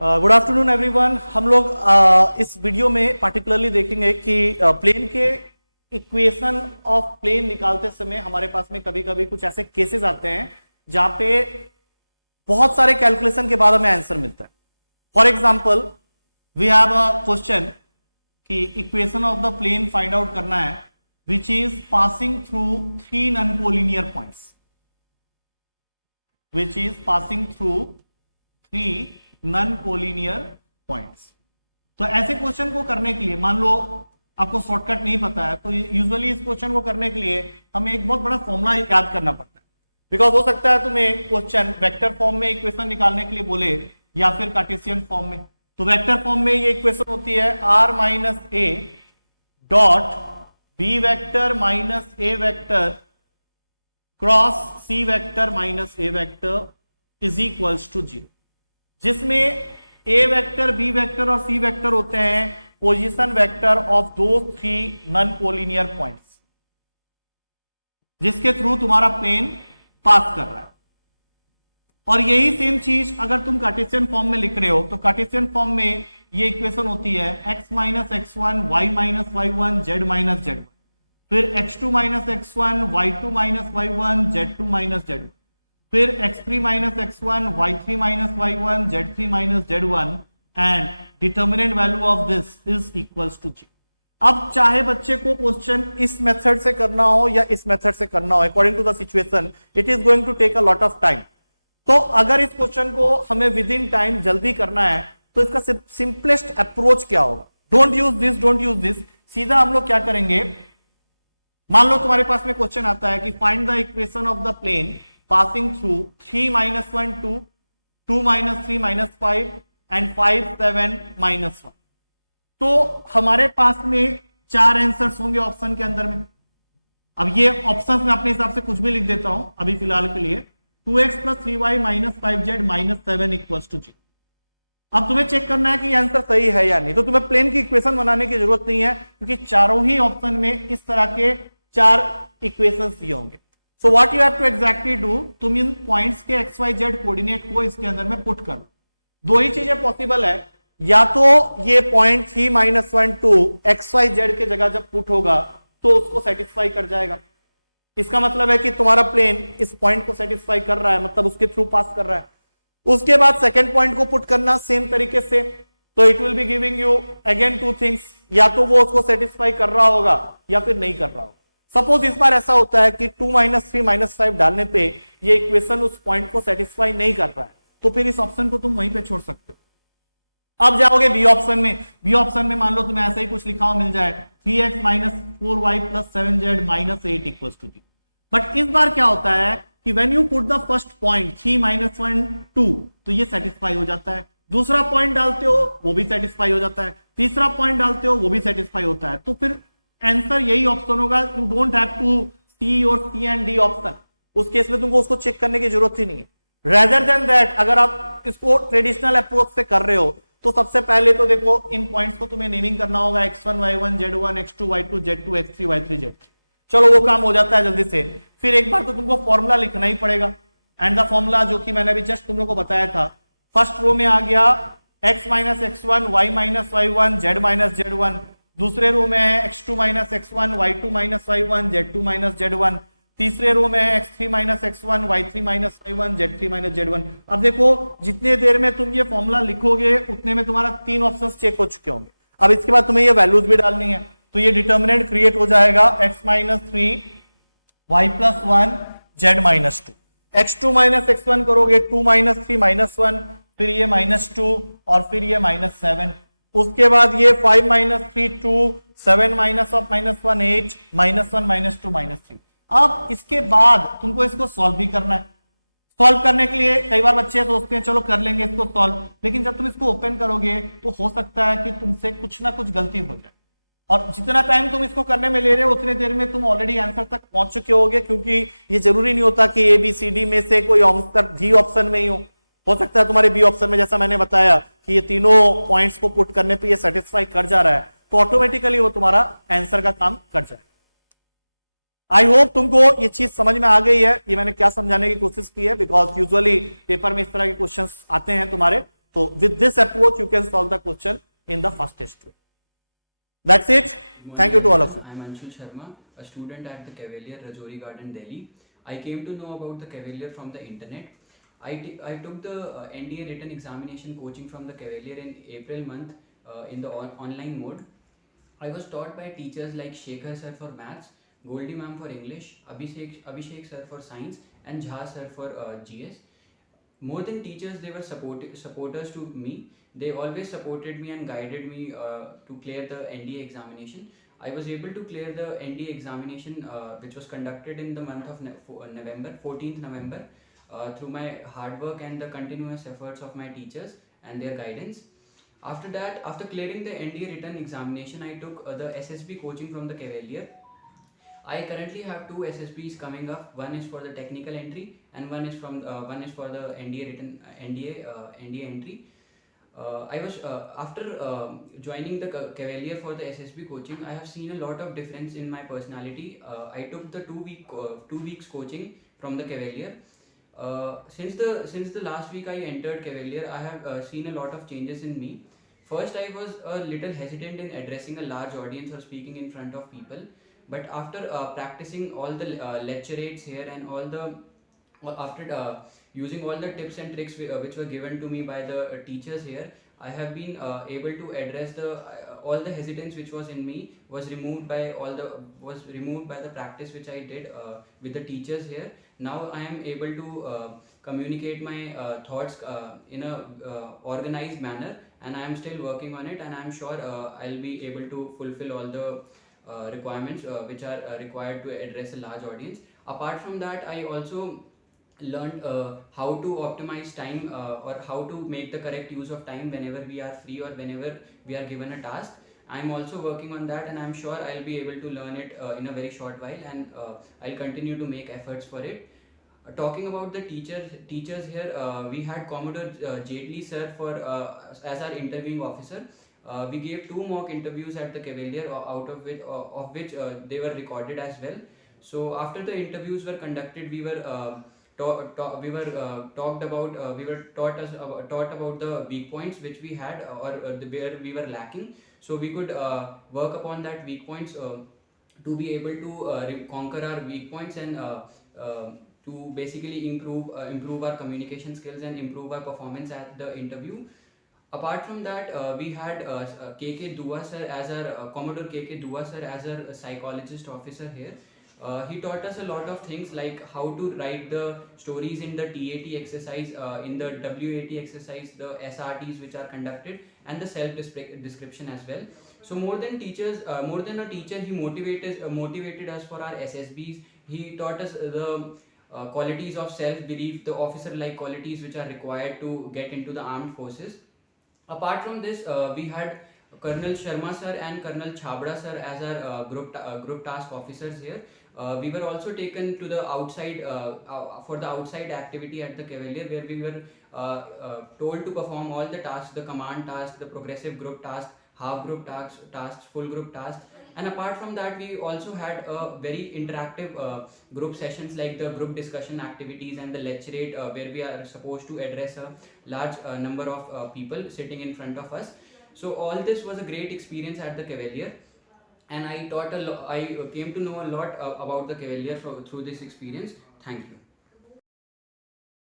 Good afternoon everyone. हम लोग इस वीडियो में पार्टिकुलरली देखेंगे कि प्लेन के इक्वेशन ऑफ प्लेन निकालते समय हमारे पास में कभी कभी कुछ ऐसे केसेस आते हैं जहां पे बहुत सारे कैलकुलेशन के बाद हमें आंसर मिलता है। For example we have a question कि equation of the plane find out करना है which is passing through 3 non collinear points, which is passing through 3 non-collinear points। तो ऐसे क्वेश्चन को करने के लिए, मान लो आपको शॉर्टकट नहीं पता है, तो यूजुअली इस क्वेश्चन को करने के लिए हमें एक बहुत बड़ा फॉर्मूला याद करना पड़ता है। बिकॉज हो सकता है तुम्हें क्वेश्चन वेक्टर फॉर्म में इक्वेशन निकालने के लिए बोले या फिर कार्टेशियन फॉर्म में। तो वेक्टर फॉर्म में ये इक्वेशन होती है r minus A dot B vector minus A vector cross C vector minus A vector is equals to 0, जिसमें ए वेक्टर बी वेक्टर और सी वेक्टर होते हैं पोजीशन वेक्टर ऑफ दो 3 नॉन कोलिनियर पॉइंट्स जिसके थ्रू तुम्हारा plane पास कर रहा है। और यही सेम चीज अगर तुम कार्टेशियन फॉर्म में लिख रहे हो तो कार्टेशियन फॉर्म में ये इक्वेशन होती है x minus x1 y minus y1 z minus z1, फिर x2 minus x1 y2 minus y1 z2 minus z1, फिर x3 minus x1 y3 minus y1 z3 minus z1 and determinant value of this is equals to 0। अब चाहे बच्चे को question इस method से करना हो या इस मेथड से करना हो, according to the situation it is going to take a lot of time. तो अगर इस क्वेश्चन को हमें विद इन टाइम जल्दी करना है तो इसका सिंपलेस्ट अप्रोच क्या होगा? Don't use this, don't use this. सीधा हम लोग क्या करेंगे, मान लो तुम्हारे पास में क्वेश्चन आता है कि find the equation of the plane passing through 3 minus 1 2 2 minus 3 minus 5 and 5 7 minus 1। तो हमारे पास में 4 आंसर्स होंगे ऑप्शन के अंदर में। अब ये ऑप्शंस में अपने हिसाब से कुछ भी लिख देता हूं अभी फिलहाल के लिए। 2x plus 3y minus 5z minus 7 equals to 0। अब तुम्हें चेक करना है कि ये आंसर सही है या नहीं। तो तुम्हें प्लेन की इक्वेशन बनाने की जरूरत नहीं है क्योंकि चारों ही ऑप्शन में इस तरह के 4 इक्वेशंस दिए होंगे। So what you have to exactly do, तुम इन पॉइंट्स के एक्स वाई जेड कोऑर्डिनेट को इसके अंदर में पुट कर दो। दो ही चीजें पॉसिबल है, या तो ये point 3 minus 1 2 X Y Z के जगह जब पुट होगा तो उसको सेटिस्फाई कर जाएगा। इसका मतलब है कि तुम्हारा प्लेन इस पॉइंट को सेटिस्फाई कर रहा है, मतलब उसके थ्रू पास कर रहा है। उसके बाद सेकेंड पॉइंट को पुट करना सेम तरीके से, तो it will be giving you again 2 things, या तो वो उसको सेटिस्फाई कर रहा होगा या फिर नहीं कर रहा होगा। सपोज इस बार ऐसा होता है कि 2 माइनस 3 माइनस 5 डालने पे ये इक्वेशन उस पॉइंट को सेटिस्फाई नहीं कर रहा है, तो फिर इस ऑप्शन को तुम वहीं पे छोड़ सकते हो। अब जाओगे बी ऑप्शन में। बी ऑप्शन में मान लो तुम्हें ऐसा ही कुछ लिखा हुआ मिल जाए 3x minus 4y plus 7z minus 8 equals to 0। But इस बार क्या होता है कि when you put the first point 3 minus 1 2 तो ये सेटिस्फाई हो जाता है, दूसरा पॉइंट डालते हो वो भी सेटिस्फाई हो जाता है, तीसरा पॉइंट डालते हो वो भी सेटिस्फाई होता है। तो फिर आंसर यही ऑप्शन होगा। यू डोंट हैव टू सी और सी एंड डी ऑप्शन। उस केस में तुमको उसको चेक करने की जरूरत ही नहीं है। रेदर देन दैट, अगर आप इसको ट्रेडिशनल अप्रोच से कर रहे हो तो सबसे पहले तो देखो इन पॉइंट्स को तुम्हें नेमिंग करना होगा x1 y1 z1 x2 y2 z2 x3 y3 z3। चलो वो काम हो जाता है जल्दी से। फिर एक बार तो तुमको फॉर्मूला लिखना ही पड़ेगा, एंड द फॉर्मूला जो कि मैंने अभी जस्ट तुम लोग को बताया था, फर्स्ट रो में आ गया x minus x1 y minus y1 z minus z1, दूसरे रो में है x2 minus x1 y2 minus y1 z2 minus z1, तीसरे रो में है x3 minus x1 y3 minus y1 z3 minus z1। अब देखो जितने देर में तुम ये फॉर्मूला लिखोगे उतने में तुम्हारा 3 ऑप्शंस चेक हो चुके होंगे। अब इसके बाद तुम्हें ये वैल्यूज भी डालनी है, तो ये डिटर्मिनेंट क्रिएट हो जाएगा x minus 3 y plus 1 z minus 2। x2 minus x1 करोगे 2 माइनस 3 माइनस 1, फिर ये माइनस 2 और फिर ये माइनस 7। उसके बाद ये 5 minus 3 2 7 minus of minus 1 8 minus 1 minus 2 minus 3। अब इसके बाद तुमको इसको सॉल्व भी करना है। सॉल्व करने के लिए कई बार बच्चे सोचते हैं चलो कर लेंगे इसको सॉल्व, लेकिन जब तुम इसको ओपन करोगे तो हो सकता है कि तुमसे कुछ ना कुछ गलती हो जाए, और जितना टाइम तुम इसको करने में ले रहे हो उतने देर में तुम ऑलरेडी आंसर तक पहुंच चुके होगे, क्योंकि ये जरूरी नहीं होता कि ए बी सी डी में से कोई आंसर डी ऑप्शन में ही हो सकता है तुम्हारे बी ऑप्शन में, जैसा मैंने बताया कि ये तीनों पॉइंट्स को पुट करने पे ये सेटिस्फाई कर जा रहा है, तो ऑटोमेटिकली वो तुम्हारा आंसर का काम कर जाएगा। आई होप तुमको ये चीज समझ में आ गई है, ये मैंने क्या समझाने की कोशिश की है, बिकॉज यूजुअली पेपर में इस तरह के क्वेश्चंस आते हैं तुम्हारे। So with this approach, you can solve the question in the fastest way. That's it. Thank you to all of you. I am Anshu Sharma, a student at the CAVALIER, Rajouri Garden, Delhi. I came to know about the CAVALIER from the internet. I took the NDA written examination coaching from the CAVALIER in April month in the online mode. I was taught by teachers like Shekhar sir for maths, Goldie ma'am for English, Abhishek sir for science, and Jha sir for GS. More than teachers, they were supporters to me. They always supported me and guided me to clear the NDA examination. I was able to clear the NDA examination, which was conducted in the month of November, 14th November, through my hard work and the continuous efforts of my teachers and their guidance. After that, after clearing the NDA written examination, I took the SSB coaching from the Cavalier. I currently have two SSBs coming up. One is for the technical entry, and one is for the NDA written NDA entry. I was after joining the Cavalier for the SSB coaching. I have seen a lot of difference in my personality. I took the 2 weeks coaching from the Cavalier. Since the last week I entered Cavalier, I have seen a lot of changes in me. First, I was a little hesitant in addressing a large audience or speaking in front of people. But after practicing all the lecturates here and after using all the tips and tricks which were given to me by the teachers here, I have been able to address the all the hesitance which was in me was removed by the practice which I did with the teachers here. Now I am able to communicate my thoughts in a organized manner, and I am still working on it, and I am sure I'll be able to fulfill all the requirements which are required to address a large audience. Apart from that, I also learned how to optimize time or how to make the correct use of time whenever we are free or whenever we are given a task. I'm also working on that, and I'm sure I'll be able to learn it in a very short while, and I'll continue to make efforts for it. Talking about the teachers here, we had Commodore Jaitley sir for as our interviewing officer. We gave 2 mock interviews at the Cavalier, out of which they were recorded as well. So after the interviews were conducted, we were taught about the weak points which we had, or where we were lacking. So we could work upon that weak points to be able to conquer our weak points, and to basically improve our communication skills and improve our performance at the interview. Apart from that, we had KK Dua sir as our Commodore KK Dua sir as our psychologist officer here. He taught us a lot of things like how to write the stories in the TAT exercise, in the WAT exercise, the SRTs which are conducted, and the self description as well. So more than a teacher, he motivated us for our SSBs. He taught us the qualities of self belief, the officer like qualities which are required to get into the armed forces. Apart from this, we had Colonel Sharma sir and Colonel Chabra sir as our group task officers here. We were also taken to the outside for the outside activity at the Cavalier, where we were told to perform all the tasks: the command task, the progressive group task, half group tasks, full group tasks. And apart from that, we also had a very interactive group sessions like the group discussion activities and the lecturate, where we are supposed to address a large number of people sitting in front of us. So all this was a great experience at the Cavalier, and I came to know a lot about the Cavalier through this experience. Thank you.